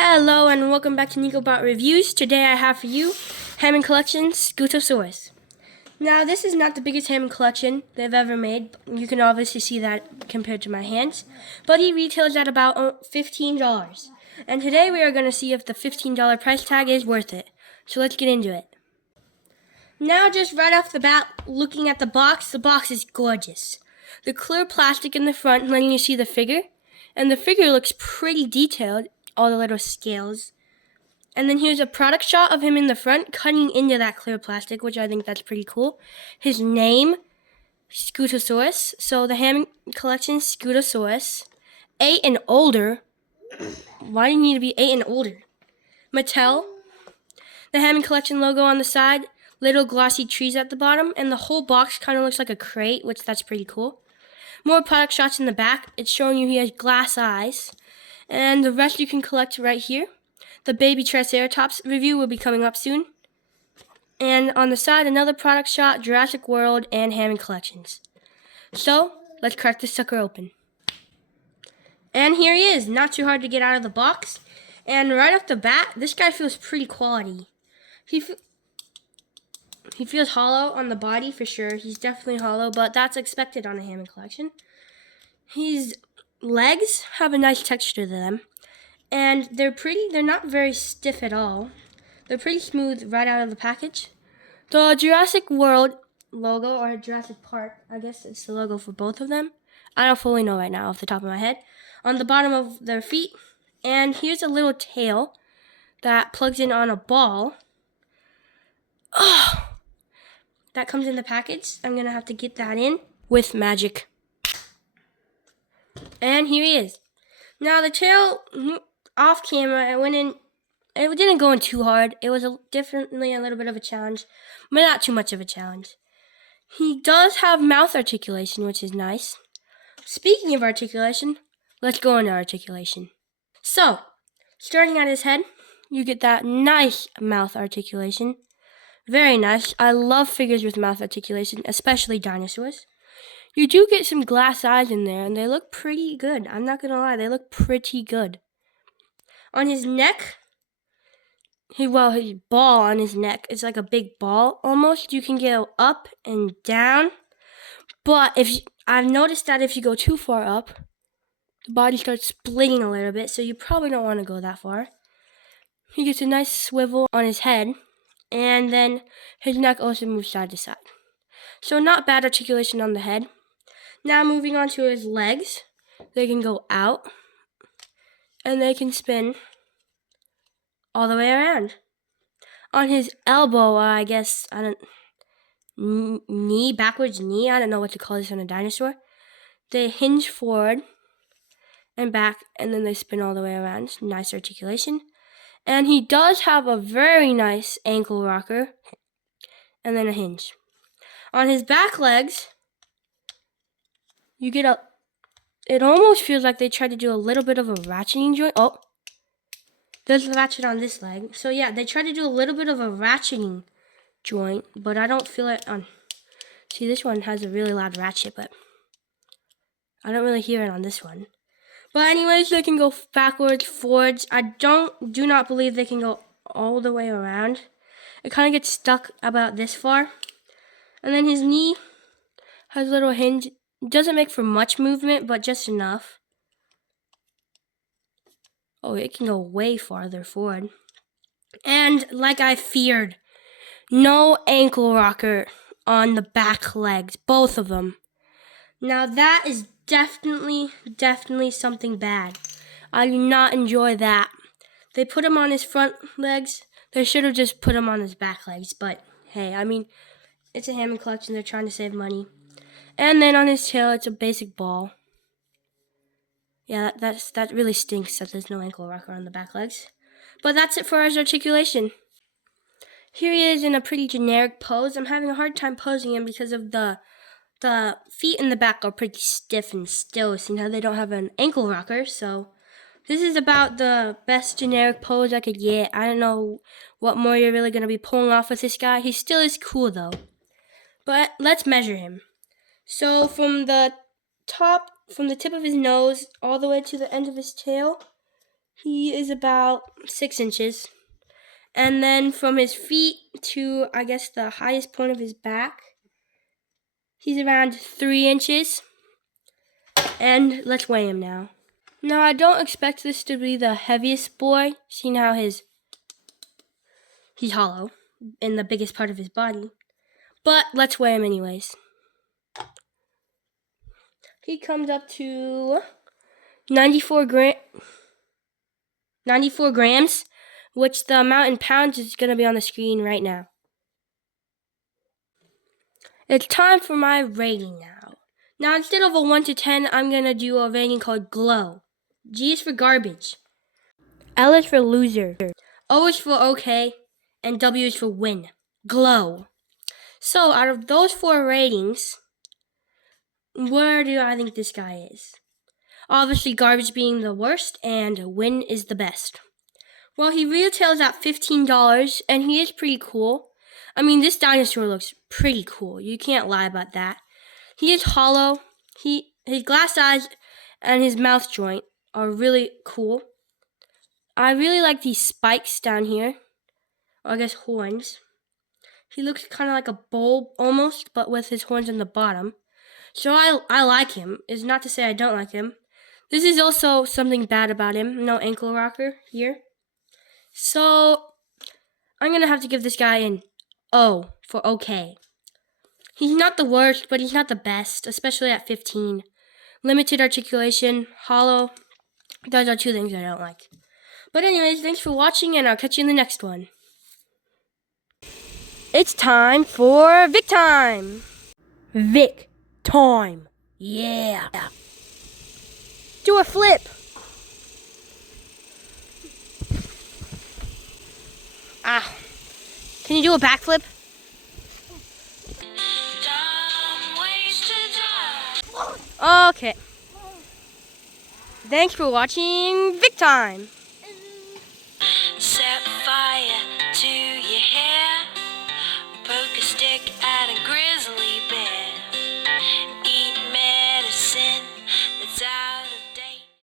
Hello and welcome back to NicoBot Reviews. Today I have for you Hammond Collection Scutosaurus. Now this is not the biggest Hammond collection they've ever made. You can obviously see that compared to my hands. But he retails at about $15. And today we are going to see if the $15 price tag is worth it. So let's get into it. Now just right off the bat, looking at the box is gorgeous. The clear plastic in the front letting you see the figure. And the figure looks pretty detailed. All the little scales. And then here's a product shot of him in the front cutting into that clear plastic, which I think that's pretty cool. His name, Scutosaurus. So the Hammond Collection, Scutosaurus. 8 and older. Why do you need to be 8 and older? Mattel. The Hammond Collection logo on the side. Little glossy trees at the bottom. And the whole box kind of looks like a crate, which that's pretty cool. More product shots in the back. It's showing you he has glass eyes. And the rest you can collect right here. The baby Triceratops review will be coming up soon. And on the side, another product shot, Jurassic World and Hammond Collections. So, let's crack this sucker open. And here he is, not too hard to get out of the box. And right off the bat, this guy feels pretty quality. He feels hollow on the body for sure. He's definitely hollow, but that's expected on a Hammond Collection. His legs have a nice texture to them, and they're not very stiff at all. They're pretty smooth right out of the package. The Jurassic World logo, or Jurassic Park, I guess it's the logo for both of them. I don't fully know right now off the top of my head. On the bottom of their feet, and here's a little tail that plugs in on a ball. Oh, that comes in the package. I'm gonna have to get that in with magic. And here he is. Now the tail, off camera, it didn't go in too hard. It was definitely a little bit of a challenge, but not too much of a challenge. He does have mouth articulation, which is nice. Speaking of articulation, let's go into articulation. So, starting at his head, you get that nice mouth articulation. Very nice. I love figures with mouth articulation, especially dinosaurs. You do get some glass eyes in there, and they look pretty good. I'm not going to lie, they look pretty good. On his neck, his ball on his neck is like a big ball almost. You can go up and down, but I've noticed that if you go too far up, the body starts splitting a little bit, so you probably don't want to go that far. He gets a nice swivel on his head, and then his neck also moves side to side. So not bad articulation on the head. Now moving on to his legs, they can go out, and they can spin all the way around. On his elbow, backwards knee, I don't know what to call this on a dinosaur. They hinge forward and back, and then they spin all the way around. Nice articulation. And he does have a very nice ankle rocker, and then a hinge. On his back legs, you get it almost feels like they tried to do a little bit of a ratcheting joint. Oh, there's a ratchet on this leg. So yeah, they tried to do a little bit of a ratcheting joint, but I don't feel it on. See, this one has a really loud ratchet, but I don't really hear it on this one. But anyways, they can go backwards, forwards. I do not believe they can go all the way around. It kind of gets stuck about this far. And then his knee has a little hinge. Doesn't make for much movement, but just enough. Oh, it can go way farther forward. And like I feared, no ankle rocker on the back legs, both of them. Now that is definitely something bad. I do not enjoy that. They put him on his front legs. They should have just put him on his back legs, but hey, I mean, it's a Hammond collection. They're trying to save money. And then on his tail, it's a basic ball. Yeah, that really stinks that there's no ankle rocker on the back legs. But that's it for his articulation. Here he is in a pretty generic pose. I'm having a hard time posing him because of the feet in the back are pretty stiff and still. So now they don't have an ankle rocker. So this is about the best generic pose I could get. I don't know what more you're really going to be pulling off with this guy. He still is cool though. But let's measure him. So from the tip of his nose all the way to the end of his tail, he is about 6 inches. And then from his feet to, I guess, the highest point of his back, he's around 3 inches. And let's weigh him now. Now, I don't expect this to be the heaviest boy, seeing how he's hollow in the biggest part of his body. But let's weigh him anyways. He comes up to 94 grams, which the amount in pounds is going to be on the screen right now. It's time for my rating now. Now, instead of a 1 to 10, I'm going to do a rating called GLOW. G is for garbage. L is for loser. O is for okay. And W is for win. GLOW. So, out of those 4 ratings, where do I think this guy is? Obviously, garbage being the worst, and win is the best. Well, he retails at $15, and he is pretty cool. I mean, this dinosaur looks pretty cool. You can't lie about that. He is hollow. His glass eyes and his mouth joint are really cool. I really like these spikes down here, or I guess horns. He looks kind of like a bulb almost, but with his horns on the bottom. So I like him. It's not to say I don't like him. This is also something bad about him. No ankle rocker here. So I'm going to have to give this guy an O for okay. He's not the worst, but he's not the best, especially at 15. Limited articulation, hollow. Those are 2 things I don't like. But anyways, thanks for watching, and I'll catch you in the next one. It's time for Vic time. Vic time. Yeah. Do a flip. Can you do a backflip? Okay. Thanks for watching Vic time.